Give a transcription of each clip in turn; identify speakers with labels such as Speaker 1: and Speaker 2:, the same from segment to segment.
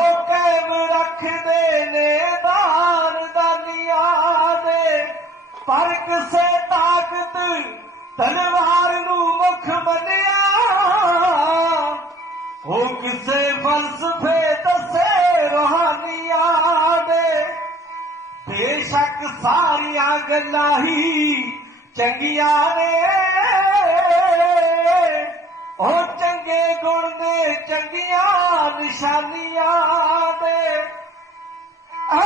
Speaker 1: ਹੁਕਮ ਰੱਖਦੇ ਨੇ ਦਾਨਦਾਨੀਆਂ ਨੂੰ ਮੁਖ ਮੰਨਿਆ। ਦੇ। ਬੇਸ਼ੱਕ ਸਾਰੀਆਂ ਗੱਲਾਂ ਹੀ ਚੰਗੀਆਂ ਨੇ। ਉਹ ਚੰਗੇ ਗੁਣ ਦੇ ਚੰਗੀਆਂ ਨਿਸ਼ਾਨੀਆਂ ਦੇ ਆ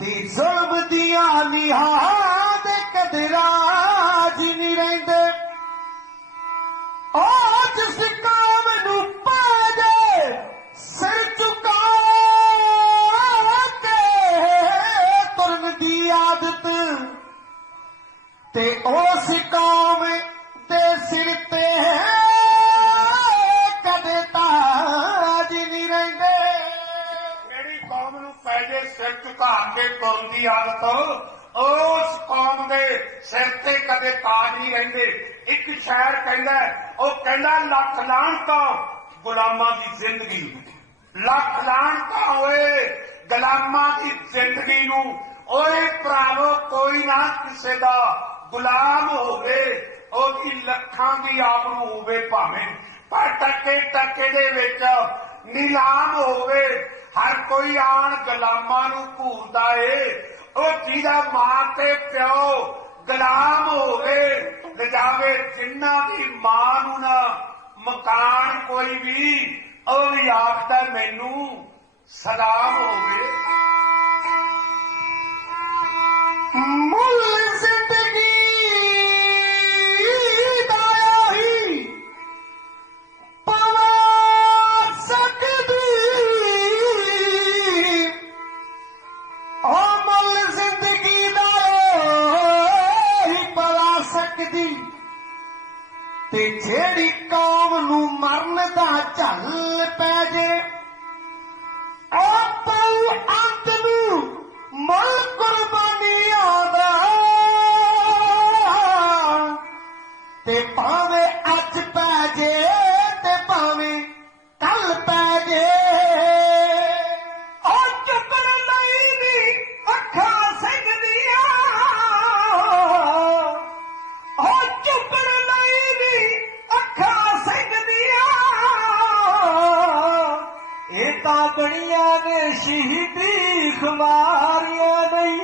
Speaker 2: ਤੇ ਜ਼ੁਲਮ ਦੀਆਂ ਨਿਹਾਂ ਦੇ ਕਦੇ ਨਹੀਂ ਰਹਿੰਦੇ। ਓ ਜਿਸ ਕਾਮ ਨੂੰ ਪਾਦੇ ਸਿਰ ਝੁਕਾ ਕੇ ਤੁਰਨ ਦੀ ਆਦਤ। ਤੇ ਉਸ ਕੌਮ ਦੇ ਸਿਰ ਤੇ
Speaker 3: ਸਿਰ ਕੇ ਤੁਰਨ ਦੀ ਆਦਤ, ਉਸ ਕੌਮ ਦੇ ਸਿਰ ਤੇ ਕਦੇ ਤਾਜ ਨਹੀਂ ਰਹਿੰਦੇ। ਇੱਕ ਸ਼ਾਇਰ ਕਹਿੰਦਾ, ਉਹ ਕਹਿੰਦਾ, ਲੱਖ ਲਾਹਨਤਾਂ ਗੁਲਾਮਾਂ ਦੀ ਜ਼ਿੰਦਗੀ ਨੂੰ। ਲੱਖ ਲਾਹਨਤਾਂ ਹੋਏ ਗੁਲਾਮਾਂ ਦੀ ਜ਼ਿੰਦਗੀ ਨੂੰ। ਓਏ ਭਰਾਵੋ, ਕੋਈ ਨਾ ਕਿਸੇ ਦਾ ਗੁਲਾਮ ਹੋਵੇ, ਉਹਦੀ ਲੱਖਾਂ ਦੀ ਆਪ ਨੂੰ ਹੋਵੇ ਭਾਵੇਂ। ਪਰ ਟੱਕੇ ਟੱਕੇ ਦੇ ਵਿੱਚ ਨਿਲਾਮ ਹੋਵੇ ਹਰ ਕੋਈ ਆਣ ਗੁਲਾਮਾਂ ਨੂੰ ਘੂਰਦਾ ਏ। ਉਹ ਜਿਹਦਾ ਮਾਂ ਤੇ ਪਿਓ ਗੁਲਾਮ ਹੋਵੇ ਲਿਜਾਵੇ ਜਿੰਨਾ ਦੀ ਮਾਂ ਨੂੰ ਨਾ ਮਕਾਨ ਕੋਈ ਵੀ, ਉਹ ਵੀ ਆਖਦਾ ਮੈਨੂੰ ਸਲਾਮ ਹੋਵੇ।
Speaker 1: ਇਹ ਤਾਂ ਬਣੀਆਂ ਨੇ ਸ਼ਹੀਦੀ ਖੁਮਾਰੀਆਂ ਨਹੀਂ।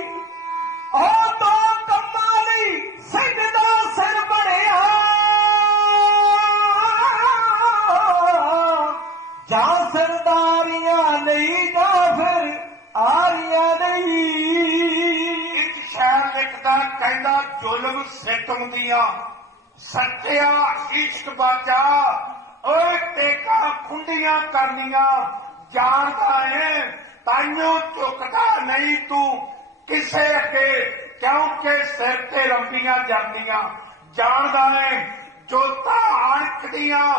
Speaker 1: ਉਹ ਦੋ ਕੰਮਾਂ ਲਈ ਸਿੰਘ ਸਿਰ ਬਣਿਆ। ਜਾਂ ਸਰਦਾਰੀਆਂ ਨਹੀਂ ਜਾਂ ਫਿਰ ਆਰੀਆਂ ਨਹੀਂ।
Speaker 3: ਇੱਕ ਸ਼ਾਇਰ ਲਿਖਦਾ ਕਹਿੰਦਾ ਜ਼ੁਲਮ ਸਿੱਟਮ ਦੀਆਂ ਸੱਚਿਆ ਇਸ਼ਕ ਬਾਚਾ ਓਏ ਟੇਕਾ ਖੁੰਡੀਆਂ ਕਰਨੀਆਂ। ਜਾਣਦਾ ਏ, ਤਾਈਓ ਝੁਕਦਾ ਨਹੀਂ ਤੂੰ ਕਿਸੇ ਅੱਗੇ ਕਿਉਂਕਿ ਸਿਰ ਤੇ ਲੰਬੀਆਂ ਜਾਂਦੀਆਂ। ਜਾਣਦਾ ਏ, ਜੋਤਾ ਅਣਖਦੀਆਂ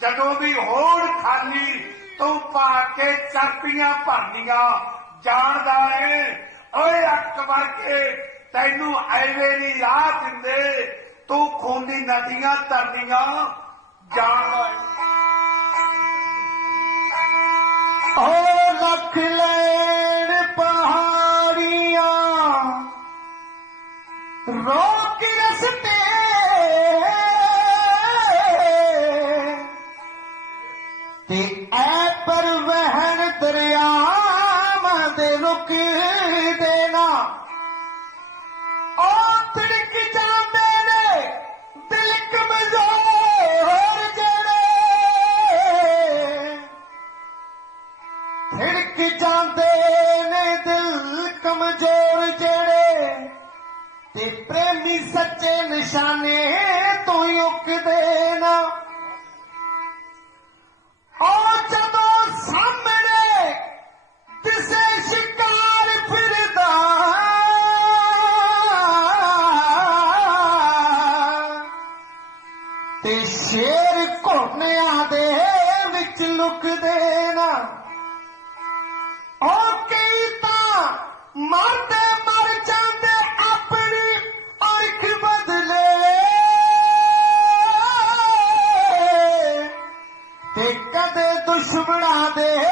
Speaker 3: ਜਦੋਂ ਵੀ ਹੋਣ ਖਾਲੀ, ਤੂੰ ਪਾ ਕੇ ਚਾਪੀਆਂ ਭਰਨੀਆਂ। ਜਾਣਦਾ ਏ, ਓਏ ਅਕਬਰ ਕੇ ਤੈਨੂੰ ਐਵੇਂ ਨਹੀਂ ਲਾਹ ਦਿੰਦੇ। ਤੂੰ ਖੂਨੀ ਨਦੀਆਂ ਤਰਨੀਆਂ ਜਾਣਦਾ ਏ।
Speaker 2: लख ਐ पहाड़ रोक रसे ते पर दरिया रुकी ਤੇ ਪ੍ਰੇਮੀ ਸੱਚੇ ਨਿਸ਼ਾਨੇ ਤੋਂ ਉਕਦੇ ਨਾ। ਓ ਜਦੋਂ ਸਾਹਮਣੇ ਕਿਸੇ ਸ਼ਿਕਾਰ ਫਿਰਦਾ, ਤੇ ਸ਼ੇਰ ਘੋਣਿਆਂ ਦੇ ਵਿੱਚ ਲੁਕਦੇ ਨਾ। ਓ ਕਈ ਤਾਂ ਮਰਦੇ ਦੁਸ਼ਮਣਾਂ ਦੇ।